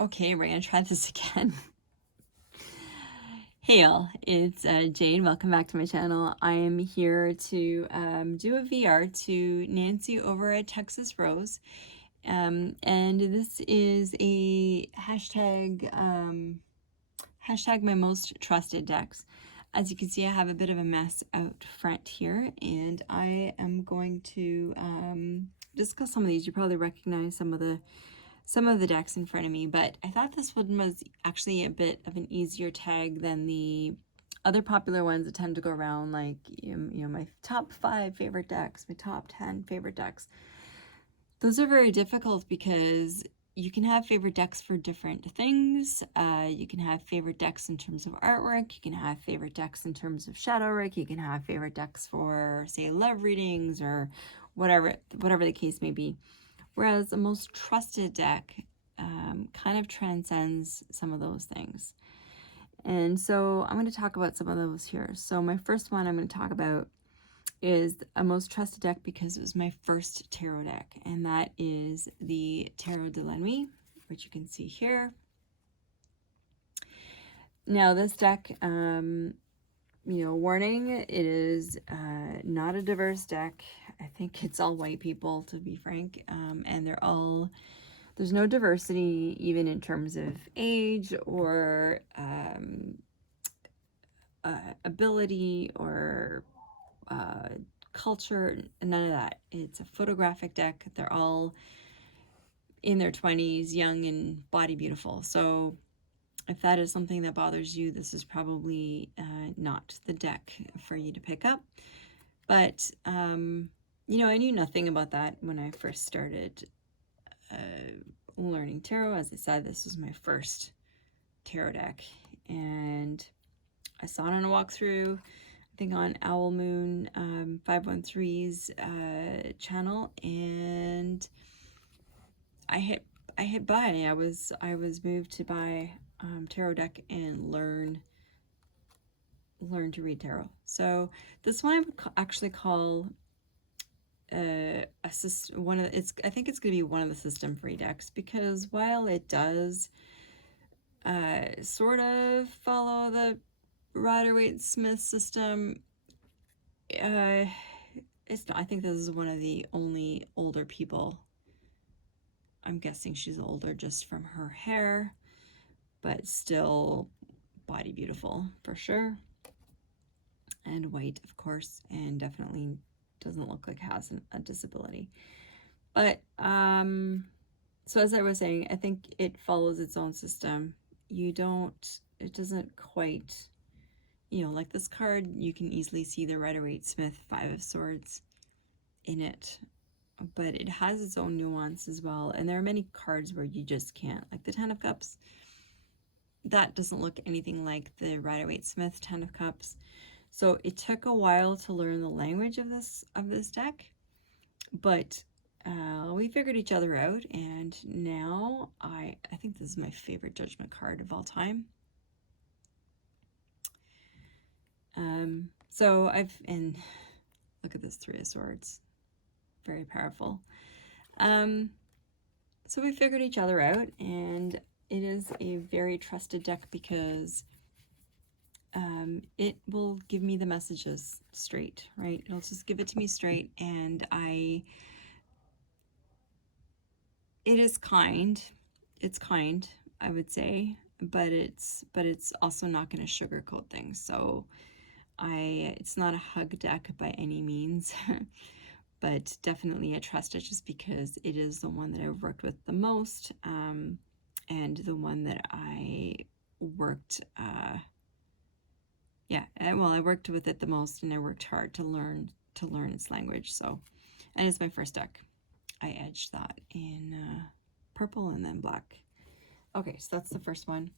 Okay, we're gonna try this again. Hey all, it's Jade. Welcome back to my channel. I am here to do a VR to Nancy over at TexasRose. And this is a hashtag my most trusted decks. As you can see, I have a bit of a mess out front here, and I am going to discuss some of these. You probably recognize some of the decks in front of me, but I thought this one was actually a bit of an easier tag than the other popular ones that tend to go around, like my top 5 favorite decks, my top 10 favorite decks. Those are very difficult because you can have favorite decks for different things. You can have favorite decks in terms of artwork. You can have favorite decks in terms of shadow work. You can have favorite decks for, say, love readings or whatever the case may be. Whereas a most trusted deck kind of transcends some of those things. And so I'm going to talk about some of those here. So my first one I'm going to talk about is a most trusted deck because it was my first tarot deck, and that is the Tarot de la Nuit, which you can see here. Now this deck, warning, it is not a diverse deck. I think it's all white people, to be frank, and there's no diversity even in terms of age or ability or culture, none of that. It's a photographic deck. They're all in their 20s, young and body beautiful. So if that is something that bothers you, this is probably not the deck for you to pick up. But, I knew nothing about that when I first started learning tarot. As I said, this was my first tarot deck, and I saw it on a walkthrough, I think on Owl Moon 513's channel, and I hit buy. I was moved to buy tarot deck and learn to read tarot. So this one I would actually call one of it's. I think it's going to be one of the system free decks, because while it does sort of follow the Rider-Waite-Smith system, it's not. I think this is one of the only older people. I'm guessing she's older just from her hair, but still body beautiful for sure. And white, of course, and definitely doesn't look like it has a disability. But so as I was saying, I think it follows its own system. It doesn't quite, like this card, you can easily see the Rider-Waite-Smith 5 of Swords in it, but it has its own nuance as well. And there are many cards where you just can't, like the 10 of Cups. That doesn't look anything like the Rider-Waite-Smith 10 of Cups. So it took a while to learn the language of this deck, but we figured each other out, and now I think this is my favorite Judgment card of all time. So and look at this 3 of Swords, very powerful. So we figured each other out, and it is a very trusted deck because it will give me the messages straight, right? It'll just give it to me straight, and it is kind. It's kind, I would say, but it's also not going to sugarcoat things. So it's not a hug deck by any means, but definitely I trust it just because it is the one that I've worked with the most, and the one that I worked I worked with it the most, and I worked hard to learn its language. So, and it's my first deck. I edged that in purple and then black. Okay, so that's the first one.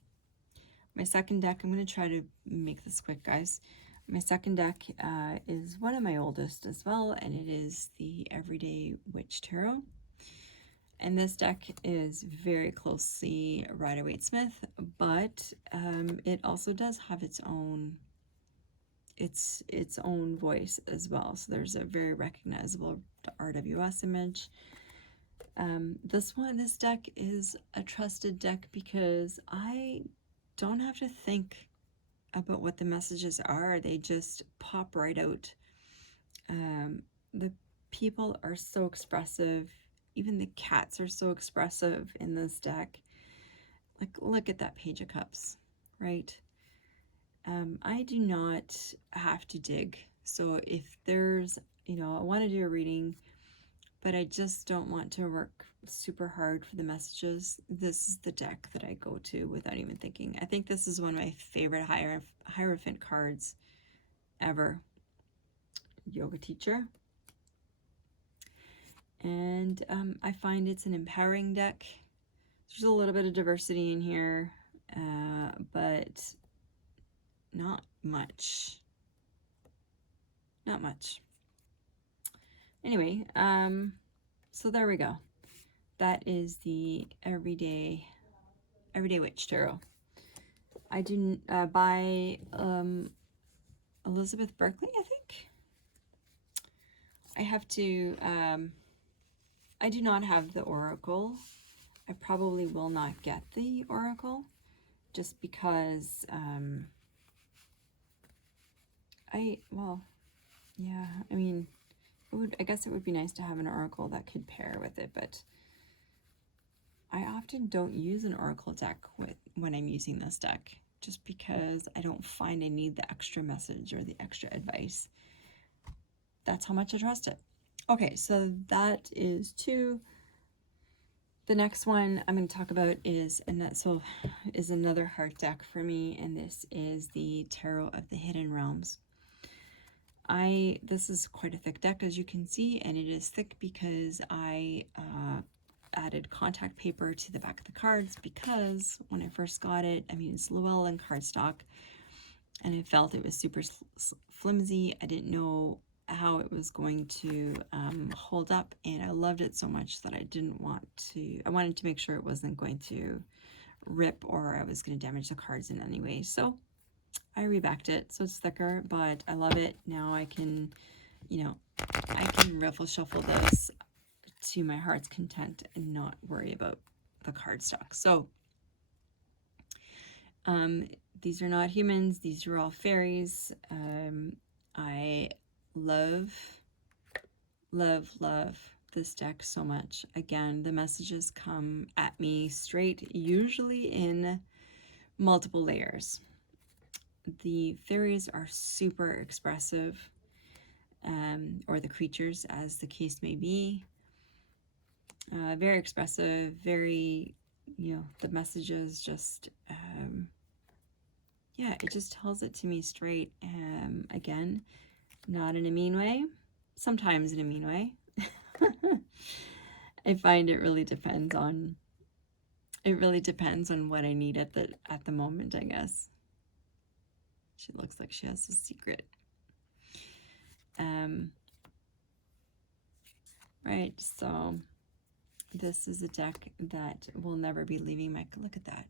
My second deck, I'm going to try to make this quick, guys. My second deck is one of my oldest as well, and it is the Everyday Witch Tarot. And this deck is very closely Rider-Waite-Smith, but it also does have its own voice as well. So there's a very recognizable RWS image. This deck is a trusted deck because I don't have to think about what the messages are. They just pop right out. The people are so expressive. Even the cats are so expressive in this deck. Like, look at that Page of Cups, right? I do not have to dig. So if there's, I want to do a reading, but I just don't want to work super hard for the messages, this is the deck that I go to without even thinking. I think this is one of my favorite Hierophant cards ever. Yoga teacher. And I find it's an empowering deck. There's a little bit of diversity in here, but not much. Not much. Anyway, so there we go. That is the Everyday Witch Tarot. I do by Elizabeth Berkley, I think. I have to, I do not have the Oracle. I probably will not get the Oracle just because, yeah, I mean, I guess it would be nice to have an Oracle that could pair with it, but I often don't use an Oracle deck when I'm using this deck, just because I don't find I need the extra message or the extra advice. That's how much I trust it. Okay, so that is 2. The next one I'm going to talk about is another heart deck for me, and this is the Tarot of the Hidden Realms. This is quite a thick deck, as you can see, and it is thick because I added contact paper to the back of the cards, because when I first got it, I mean, it's Llewellyn cardstock, and I felt it was super flimsy. I didn't know how it was going to hold up, and I loved it so much that I wanted to make sure it wasn't going to rip or I was going to damage the cards in any way. So I rebacked it, so it's thicker, but I love it. Now I can, I can riffle shuffle this to my heart's content and not worry about the cardstock. So these are not humans, these are all fairies. I love this deck so much. Again, the messages come at me straight, usually in multiple layers. The fairies are super expressive, or the creatures, as the case may be. Very expressive, very, the messages just, yeah, it just tells it to me straight. Again, not in a mean way, sometimes in a mean way. I find it really depends on what I need at the moment, I guess. She looks like she has a secret. Right, so this is a deck that will never be leaving my, look at that.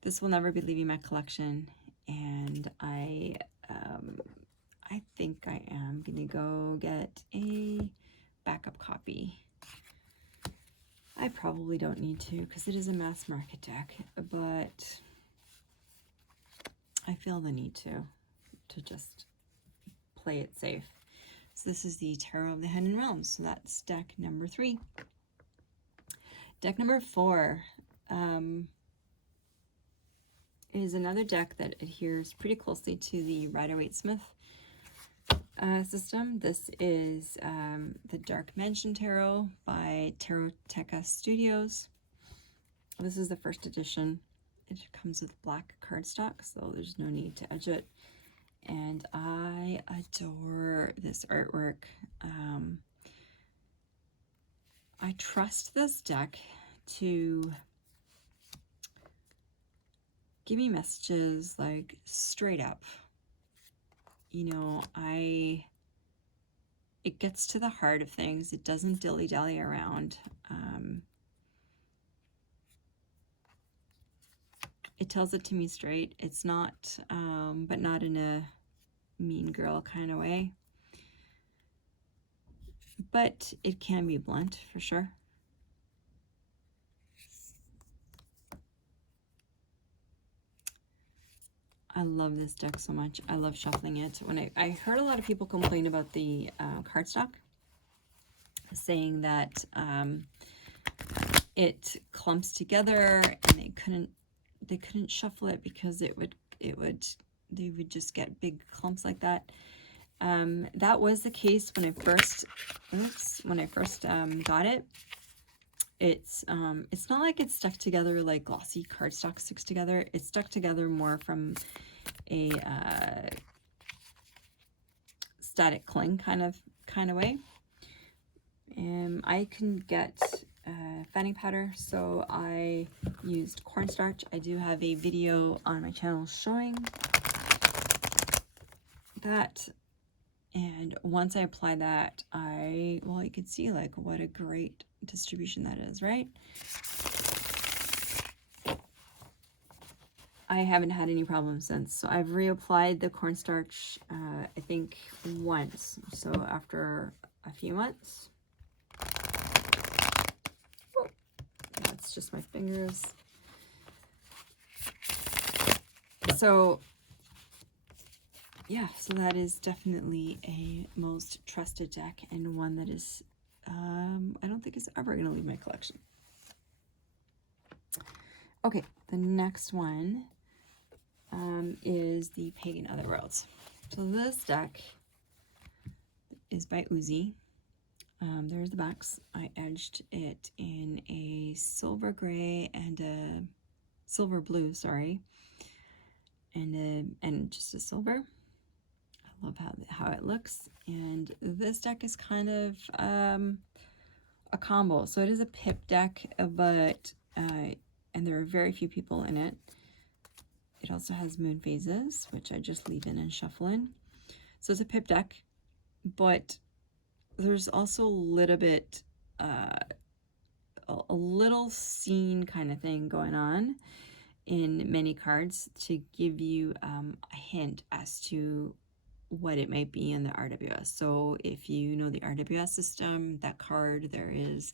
This will never be leaving my collection, and I think I am gonna go get a backup copy. I probably don't need to, because it is a mass market deck, but I feel the need to just play it safe. So this is the Tarot of the Hidden Realms. So that's deck number 3. Deck number 4 is another deck that adheres pretty closely to the Rider-Waite-Smith system. This is the Dark Mansion Tarot by Tarotteca Studios. This is the first edition. It comes with black cardstock, so there's no need to edge it. And I adore this artwork. I trust this deck to give me messages like straight up. It gets to the heart of things. It doesn't dilly-dally around. It tells it to me straight. It's not, but not in a mean girl kind of way. But it can be blunt, for sure. I love this deck so much. I love shuffling it. When I heard a lot of people complain about the cardstock, saying that it clumps together and they couldn't shuffle it because they would just get big clumps like that. That was the case when I first got it. It's not like it's stuck together like glossy cardstock sticks together. It's stuck together more from a static cling kind of way. I couldn't get fanning powder, so I used cornstarch. I do have a video on my channel showing that. And once I apply that, well, you can see like what a great distribution that is, right? I haven't had any problems since. So I've reapplied the cornstarch, I think once. So after a few months. Oh, that's just my fingers. So yeah, so that is definitely a most trusted deck, and one that is, I don't think is ever going to leave my collection. Okay, the next one is the Pagan Otherworlds. So this deck is by Uzi. There's the backs. I edged it in a silver gray and a silver blue, sorry, and just a silver. I love how it looks. And this deck is kind of a combo. So it is a pip deck, but and there are very few people in it. It also has moon phases, which I just leave in and shuffle in. So it's a pip deck, but there's also a little bit a little scene kind of thing going on in many cards to give you a hint as to what it might be in the RWS. So if you know the RWS system, that card, there is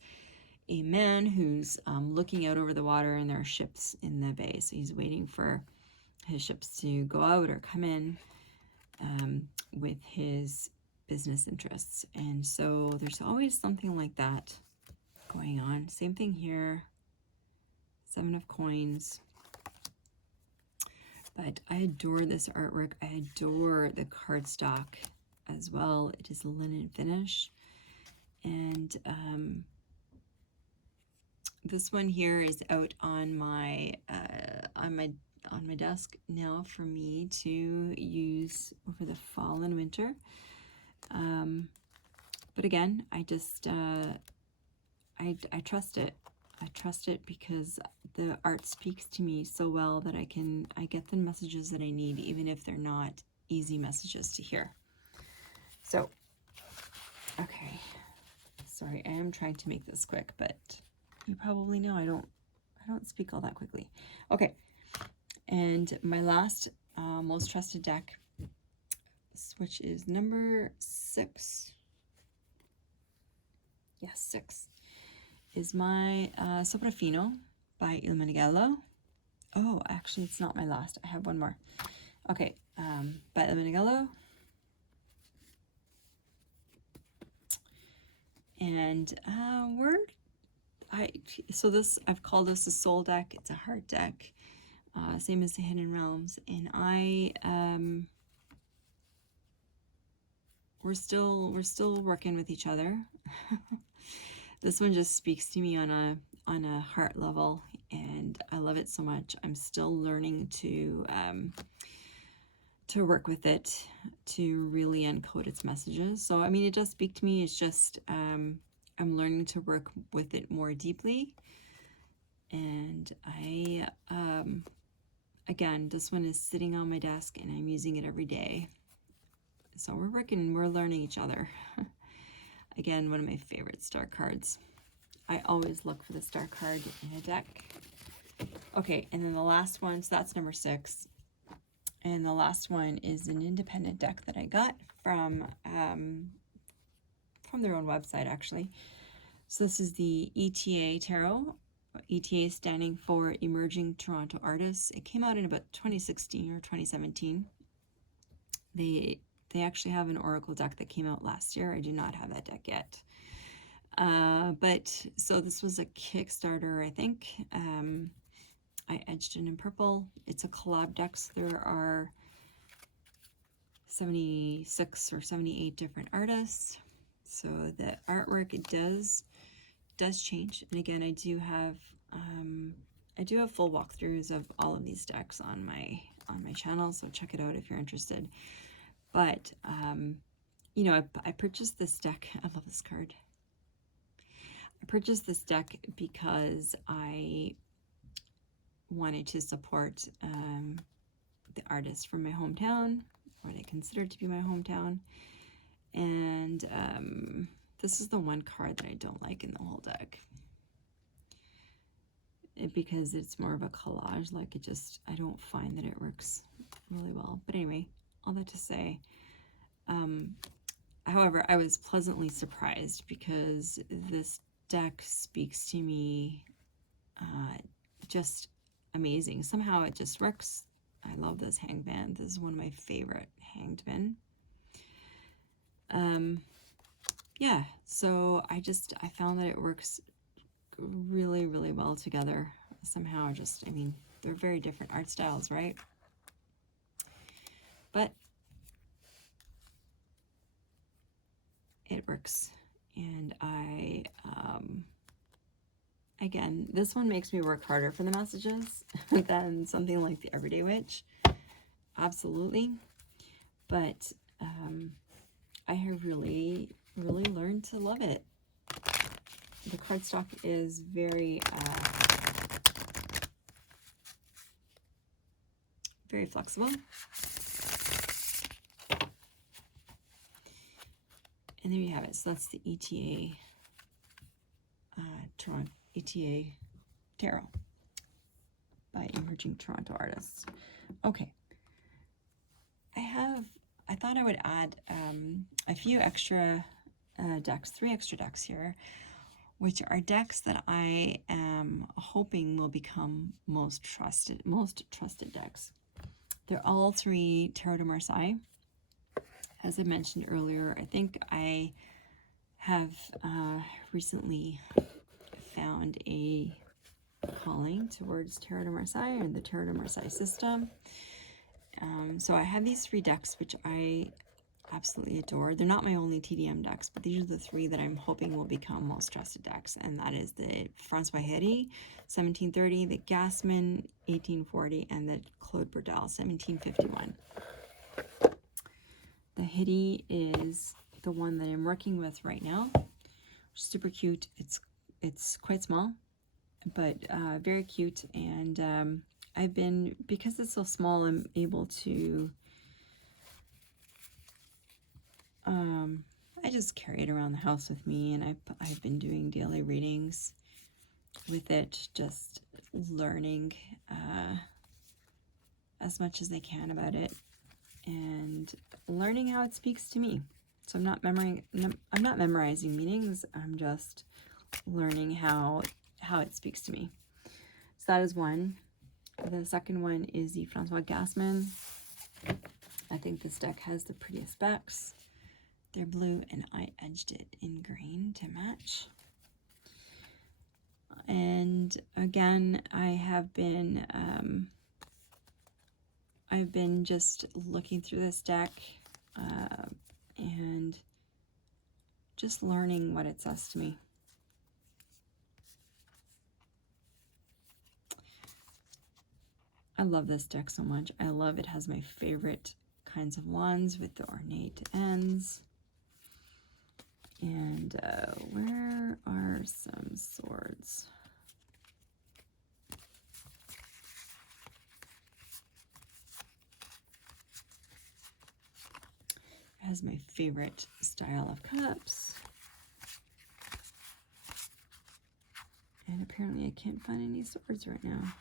a man who's looking out over the water, and there are ships in the bay. So he's waiting for his ships to go out or come in with his business interests. And so there's always something like that going on. Same thing here. 7 of coins. But I adore this artwork. I adore the cardstock as well. It is a linen finish. And this one here is out on my desk now for me to use over the fall and winter. But again, I just I trust it. I trust it because the art speaks to me so well that I get the messages that I need, even if they're not easy messages to hear. So, okay. Sorry, I am trying to make this quick, but you probably know I don't speak all that quickly. Okay. And my last most trusted deck, which is number 6. Yes, 6. Is my Sopraffino by Il Meneghello. Oh, actually, it's not my last. I have one more. Okay, by Il Meneghello. And so this, I've called this a soul deck. It's a heart deck, same as the Hidden Realms. And we're still working with each other. This one just speaks to me on a heart level, and I love it so much. I'm still learning to work with it to really encode its messages. So I mean, it does speak to me. It's just I'm learning to work with it more deeply. And again, this one is sitting on my desk, and I'm using it every day. So we're learning each other. Again, one of my favorite star cards. I always look for the star card in a deck. Okay, and then the last one, so that's number 6. And the last one is an independent deck that I got from their own website, actually. So this is the ETA Tarot, ETA standing for Emerging Toronto Artists. It came out in about 2016 or 2017. They actually have an Oracle deck that came out last year. I do not have that deck yet. But so this was a Kickstarter, I think. I edged it in purple. It's a collab deck, so there are 76 or 78 different artists. So the artwork, it does change. And again, I do have full walkthroughs of all of these decks on my channel, so check it out if you're interested. But you know, I purchased this deck. I love this card. I purchased this deck because I wanted to support the artist from my hometown, what I consider to be my hometown. And this is the one card that I don't like in the whole deck. Because it's more of a collage, like I don't find that it works really well. But anyway, all that to say, however, I was pleasantly surprised because this deck speaks to me just amazing. Somehow it just works. I love this hanged man. This is one of my favorite hanged men. Yeah, so I found that it works really, really well together. Somehow I mean, they're very different art styles, right? But it works. And again, this one makes me work harder for the messages than something like the Everyday Witch. Absolutely. But I have really, really learned to love it. The cardstock is very, very flexible. And there you have it. So that's the ETA, Toronto ETA Tarot by Emerging Toronto Artists. Okay. I thought I would add a few extra decks, 3 extra decks here, which are decks that I am hoping will become most trusted decks. They're all 3 Tarot de Marseille. As I mentioned earlier, I think I have recently found a calling towards Tarot de Marseille and the Tarot de Marseille system. So I have these 3 decks, which I absolutely adore. They're not my only TDM decks, but these are the 3 that I'm hoping will become most trusted decks, and that is the François Héry, 1730, the Gassman, 1840, and the Claude Bordel, 1751. The Héry is the one that I'm working with right now. Super cute. It's quite small, but very cute, and because it's so small, I'm able to I just carry it around the house with me, and I've been doing daily readings with it, just learning as much as I can about it and learning how it speaks to me. So I'm not memorizing meanings. I'm just learning how it speaks to me. So that is one. The second one is the Francois Gassman. I think this deck has the prettiest specs. They're blue, and I edged it in green to match. And again, I've been just looking through this deck and just learning what it says to me. I love this deck so much. I love it. Has my favorite kinds of wands with the ornate ends. And where are some swords? It has my favorite style of cups. And apparently I can't find any swords right now.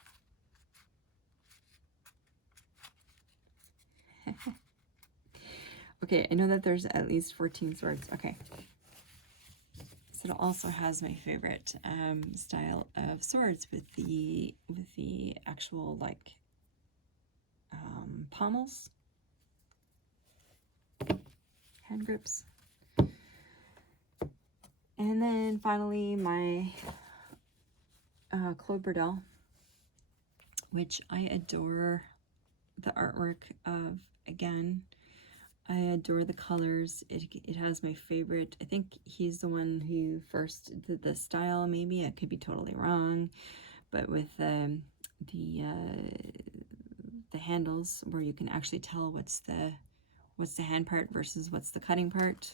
Okay, I know that there's at least 14 swords. Okay. So it also has my favorite style of swords with the actual like pommels, hand grips. And then finally my Claude Burdell, which I adore the artwork of. Again, I adore the colors. It has my favorite. I think he's the one who first did the style. Maybe I could be totally wrong, but with the handles where you can actually tell what's the hand part versus what's the cutting part.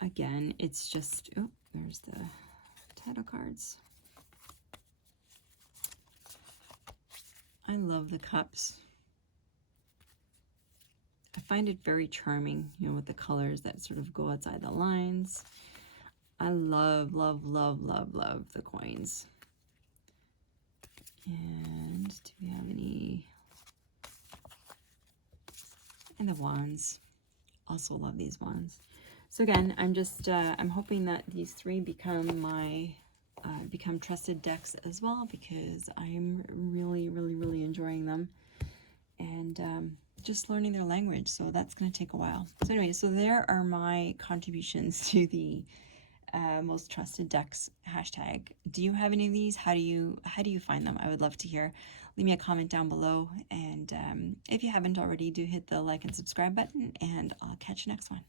Again, it's just, oh, there's the title cards. I love the cups. I find it very charming, you know, with the colors that sort of go outside the lines. I love, love, love, love, love the coins. And do we have any? And the wands. Also love these wands. So again, I'm just, I'm hoping that these three become my, become trusted decks as well, because I'm really, really, really enjoying them. And just learning their language, so that's going to take a while. So anyway, so there are my contributions to the most trusted decks hashtag. Do you have any of these? How do you find them? I would love to hear. Leave me a comment down below, and if you haven't already, do hit the like and subscribe button, and I'll catch you next one.